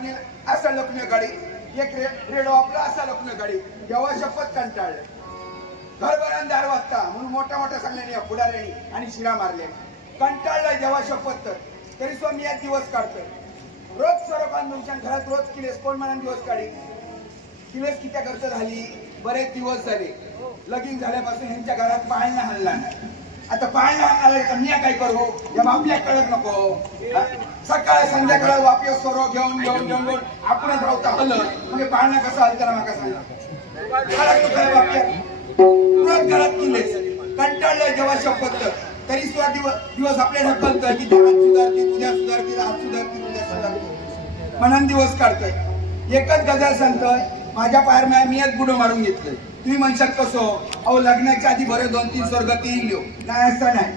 आपली असं लग्न गाडी, एक रेडो आपला असा लग्न गाडी. जेव्हा शपथ कंटाळले घरभरान दार वाजता म्हणून मोठ्या मोठ्या सांगल्याने पुढाऱ्यांनी आणि शिरा मारले. कंटाळला जेव्हा शपथ तरी स्व मी एक दिवस काढतोय. रोज सरोकान तुमच्या घरात रोज किलेस कोण म्हणून दिवस काढी. किलेस किती खर्च झाली, बरेच दिवस झाले. लगीन झाल्यापासून ह्यांच्या घरात पाळणा हल्ला नाही. आता पाळणा हल्ला तर मी काय करू, जेव्हा आपल्या कळत नको. सकाळ संध्याकाळ वापिस सरो घेऊन घेऊन घेऊन आपण राहता हल्लं म्हणजे पाळणा कसा हलताना माका सांगा. घरात किलेस कंटाळलं जेव्हा शपथ तरी सुद्धा दिवस आपल्या ढकलतोय की आज सुधारतील उद्या सुधारतील आज सुधारतील उद्या सुधारतील म्हणून दिवस काढतोय. एकच गजर सांगतोय माझ्या पायर मीच बुडो मारून घेतलंय. तुम्ही म्हणशात कसो, अहो लग्नाच्या आधी बरे 2-3 स्वर्ग 3 लिहो नाही असं नाही.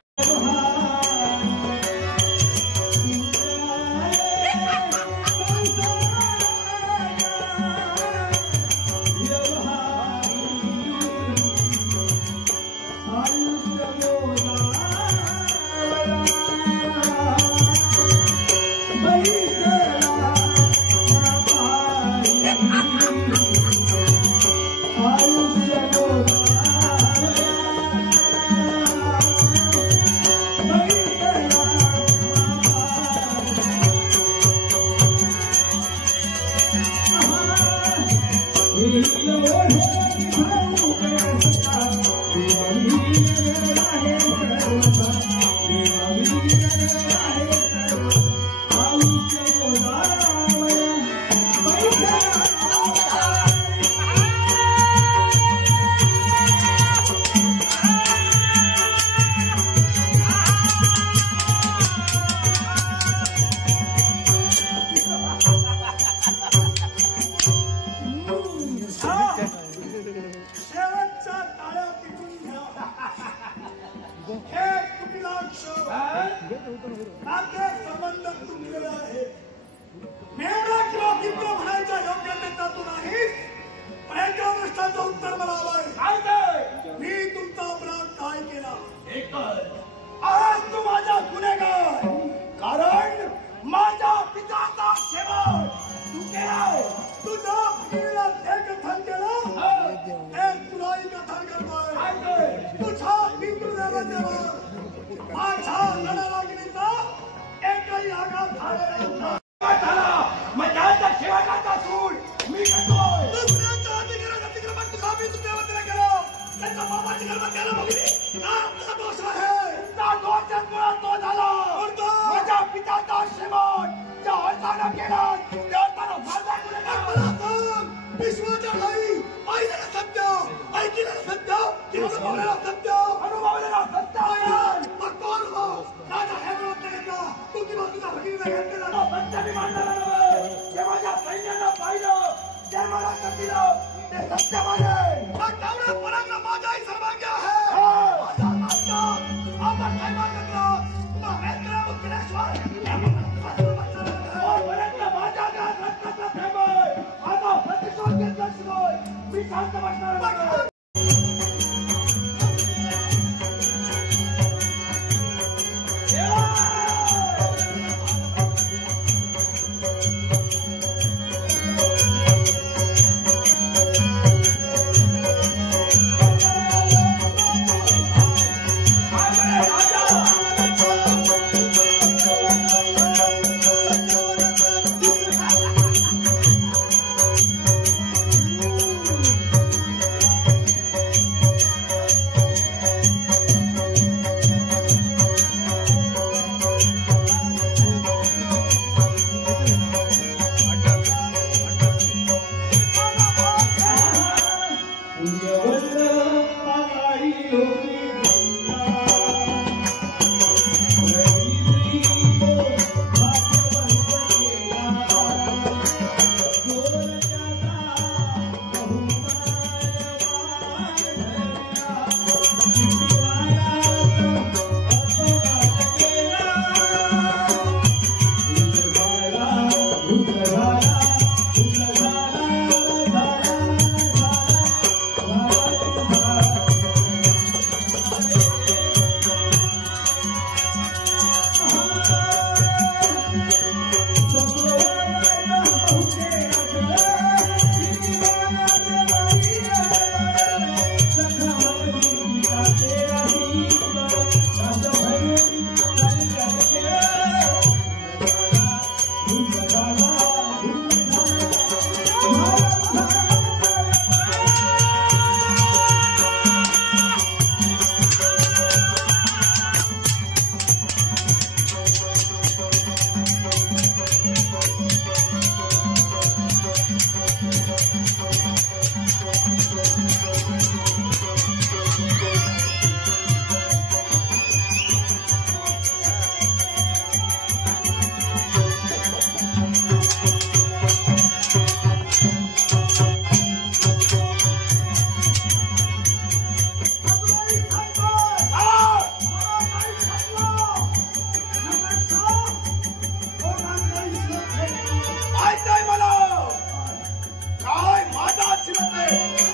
अजिबात नाही